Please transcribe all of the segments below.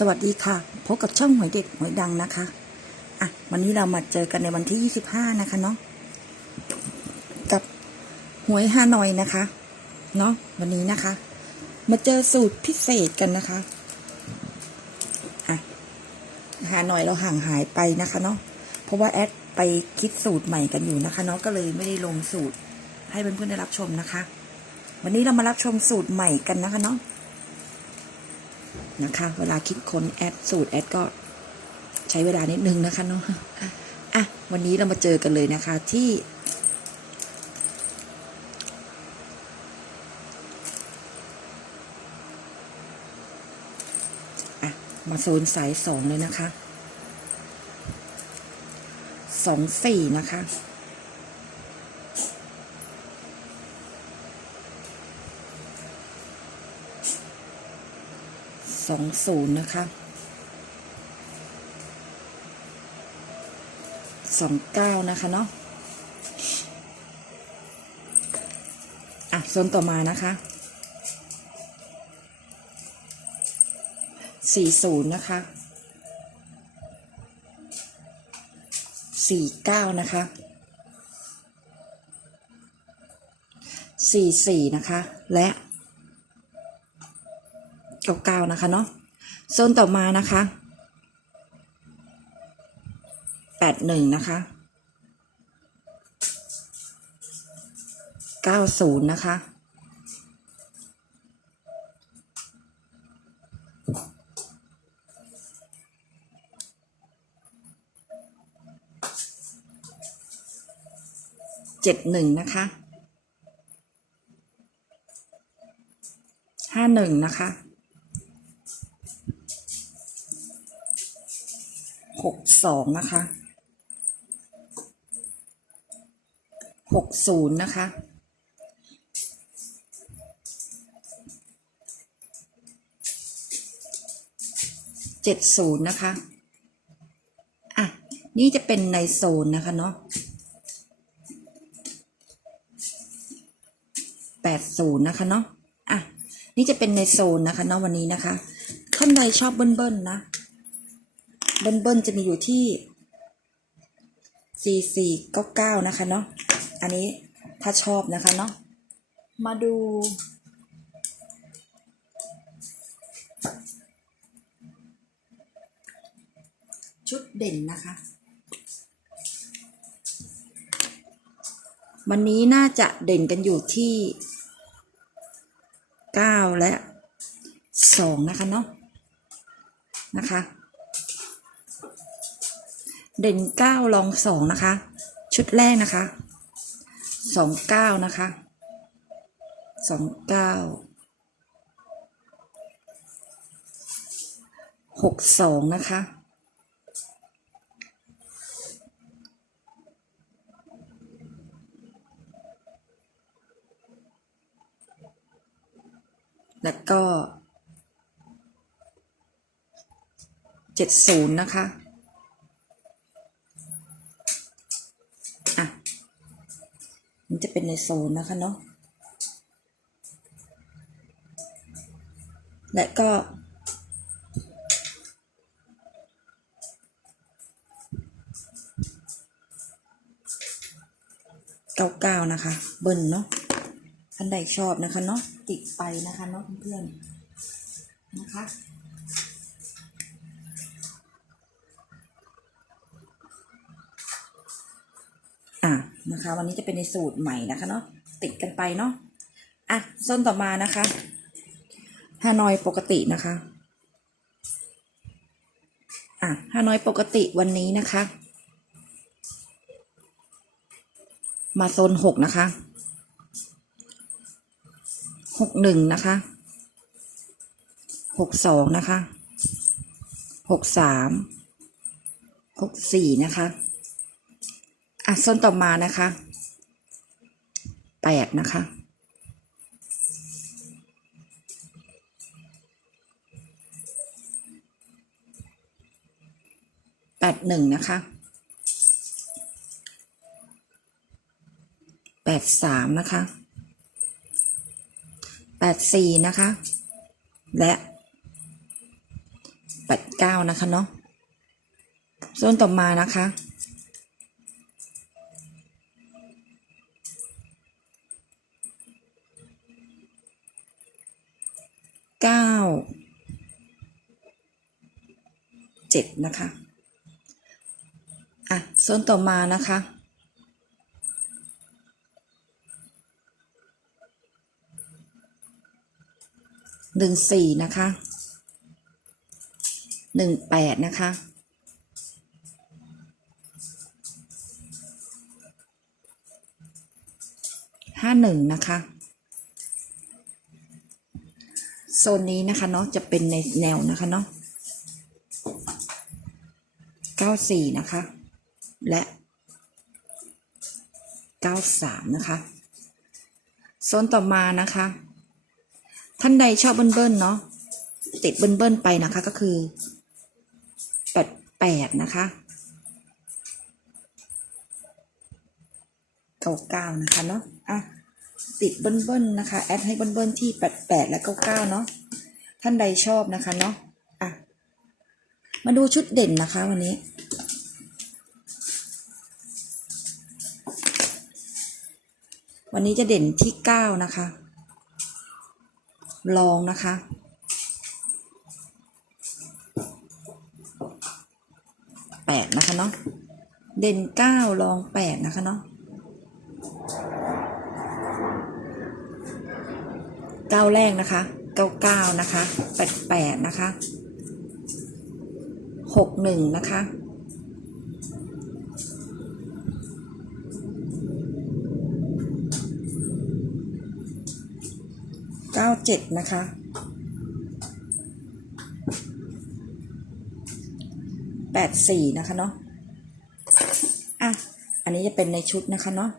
สวัสดีค่ะ พบกับช่องหวยเด็ดหวยดังนะคะ อะ วันนี้เรามาเจอกันในวันที่ 25 นะคะเนาะ กับหวยฮานอยนะคะ เนาะวันนี้นะคะ มาเจอสูตรพิเศษกันนะคะ อะฮานอยเราห่างหายไปนะคะเนาะ เพราะว่าแอดไปคิดสูตรใหม่กันอยู่นะคะเนาะ ก็เลยไม่ได้ลงสูตรให้เพื่อนๆได้รับชมนะคะ วันนี้เรามารับชมสูตรใหม่กันนะคะเนาะ นะคะ เวลาคิดค้นแอดสูตรแอดก็ใช้เวลานิดนึงนะคะเนาะอะวันนี้เรามาเจอกันเลยนะคะที่มาโซนสายสองเลยนะคะสองสี่นะคะ สองศูนย์นะคะสองเก้านะคะเนาะอะโซนต่อมานะคะสี่ศูนย์นะคะสี่เก้านะคะสี่สี่นะคะ และ เก้าเก้านะคะเนาะโซนต่อมานะคะแปดหนึ่งนะคะเก้าศูนย์นะคะเจ็ดหนึ่งนะคะห้าหนึ่งนะคะ สองนะคะหกศูนย์นะคะเจ็ดศูนย์นะคะ อะ นี่จะเป็นในโซนนะคะเนาะแปดศูนย์นะคะเนาะ อะ นี่จะเป็นในโซนนะคะเนาะวันนี้นะคะท่านใดชอบเบิ้ลๆนะ เบิ้ลๆจะมีอยู่ที่สี่สี่เก้าเก้านะคะเนาะ อันนี้ถ้าชอบนะคะเนาะ มาดูชุดเด่นนะคะ วันนี้น่าจะเด่นกันอยู่ที่เก้าและสองนะคะเนาะนะคะ เด่นเก้าลองสองนะคะ ชุดแรกนะคะสองเก้านะคะสองเก้าหกสองนะคะแล้วก็เจ็ดศูนย์นะคะ มันจะ เป็นในโซนนะคะเนาะและก็ เก้าเก้านะคะ เบิ้ลเนาะท่านใดชอบนะคะเนาะติดไปนะคะเนาะเพื่อนๆนะคะ นะคะ วันนี้จะเป็นในสูตรใหม่นะคะเนาะติดกันไปเนาะอะโซนต่อมานะคะฮานอยปกตินะคะอะฮานอยปกติวันนี้นะคะ มาโซนหกนะคะหกหนึ่งนะคะหกสองนะคะหกสามหกสี่นะคะะโซนต่อมานะคะแปดนะคะแปดหนึ่งนะคะแปดสามนะคะแปดสี่นะคะ และแปดเก้านะคะเนาะโซนต่อมานะคะ 7 นะคะ อะโซนต่อมานะคะ หนึ่งสี่นะคะ หนึ่งแปดนะคะห้าหนึ่งนะคะโซนนี้นะคะเนาะจะเป็นในแนวนะคะเนาะ เก้าสี่นะคะ และเก้าสามนะคะโซนต่อมานะคะ ท่านใดชอบเบิ้ลๆเนาะติดเบิ้ลๆไปนะคะก็คือแปดแปดนะคะเก้าเก้านะคะเนาะอะติดเบิ้ลๆนะคะ แอดให้เบิ้ลๆที่แปดแปดและเก้าเก้าเนาะท่านใดชอบนะคะเนาะ มาดูชุดเด่นนะคะวันนี้ วันนี้จะเด่นที่เก้านะคะ ลองนะคะ แปดนะคะเนาะ เด่นเก้าลองแปดนะคะเนาะเก้าแรกนะคะเก้าเก้านะคะแปดแปดนะคะ หกหนึ่งนะคะ เก้าเจ็ดนะคะแปดสี่นะคะเนาะ อะ อันนี้จะเป็นในชุดนะคะเนาะ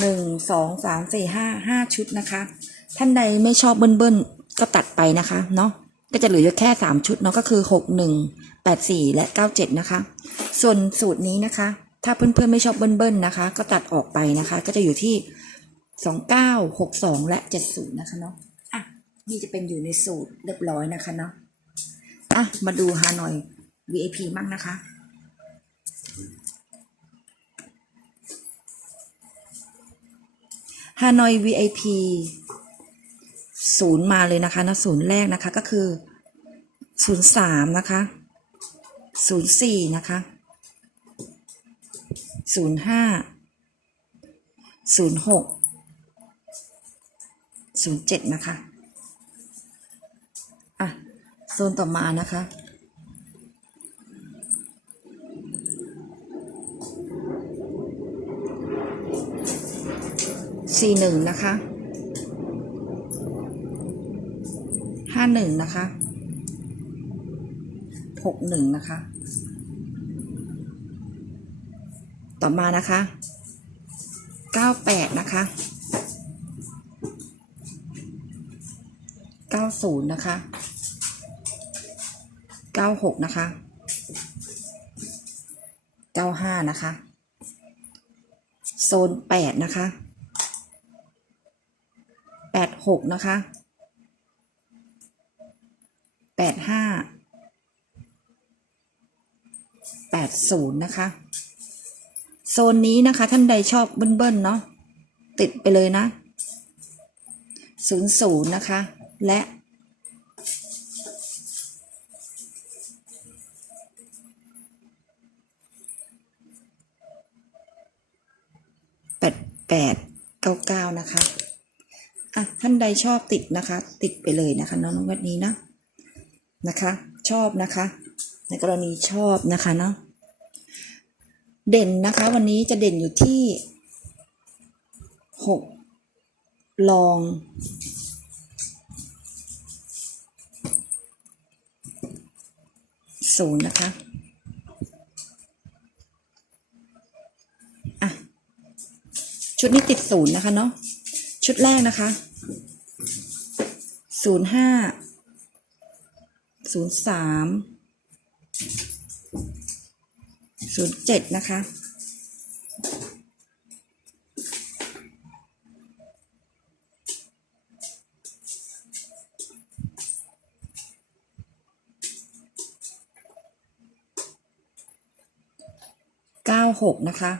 หนึ่งสองสามสี่ห้าห้าชุดนะคะ ท่านใดไม่ชอบเบิ้ลเบิ้ลๆก็ตัดไปนะคะเนาะก็จะเหลืออยู่แค่สามชุดเนาะก็คือหกหนึ่งแปดสี่และเก้าเจ็ดนะคะ ส่วนสูตรนี้นะคะ ถ้าเพื่อนๆไม่ชอบเบิ้ลๆนะคะ ก็ตัดออกไปนะคะ ก็จะอยู่ที่สองเก้าหกสองและเจ็ดศูนย์นะคะเนาะอะนี่จะเป็นอยู่ในสูตรเรียบร้อยนะคะเนาะอะมาดูฮานอย VIP มั่งนะคะ ฮานอย VIP ศูนย์มาเลยนะคะนะศูนย์แรกนะคะก็คือศูนย์สามนะคะศูนย์สี่นะคะศูนย์ห้าศูนย์หกศูนย์เจ็ดนะคะ อะ โซนต่อมานะคะ สี่หนึ่งนะคะห้าหนึ่งนะคะหกหนึ่งนะคะ ต่อมานะคะเก้าแปดนะคะเก้าศูนย์นะคะเก้าหกนะคะเก้าห้านะคะ โซนแปดนะคะ หกนะคะแปดห้าแปดศูนย์นะคะ โซนนี้นะคะท่านใดชอบเบิ้ลๆเนาะติดไปเลยนะศูนย์ศูนย์นะคะ และแปดแปดเก้าเก้านะคะ อะท่านใดชอบติดนะคะ ติดไปเลยนะคะน้องๆวันนี้นะนะคะ ชอบนะคะ ในกรณีชอบนะคะเนาะเด่นนะคะ วันนี้จะเด่นอยู่ที่หกลองศูนย์นะคะอะชุดนี้ติดศูนย์นะคะเนาะ ชุดแรกนะคะ ศูนย์ห้าศูนย์สามศูนย์เจ็ดนะคะเก้าหกนะคะ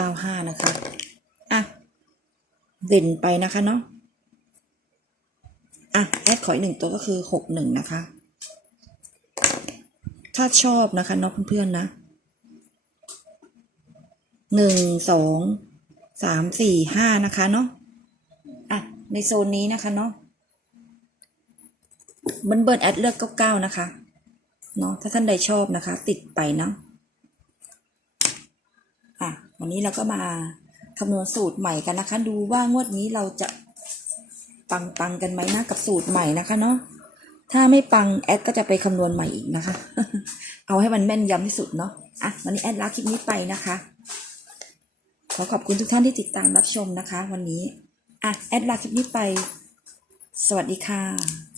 เก้าห้านะคะ อะ เด่นไปนะคะเนาะ อะ แอดขออีกหนึ่งตัวก็คือหกหนึ่งนะคะ ถ้าชอบนะคะเนาะเพื่อนๆนะหนึ่งสองสามสี่ห้านะคะเนาะ อะ ในโซนนี้นะคะเนาะเบิร์นเบิร์นแอดเลือกเก้าเก้านะคะ เนาะถ้าท่านใดชอบนะคะ ติดไปเนาะอะ วันนี้เราก็มาคำนวณสูตรใหม่กันนะคะ ดูว่างวดนี้เราจะปังปังกันไหมนะกับสูตรใหม่นะคะเนาะถ้าไม่ปังแอดก็จะไปคำนวณใหม่อีกนะคะ เอาให้มันแม่นยำที่สุดเนาะอะวันนี้แอดลาคลิปนี้ไปนะคะ ขอขอบคุณทุกท่านที่ติดตามรับชมนะคะ วันนี้อะแอดลาคลิปนี้ไป สวัสดีค่ะ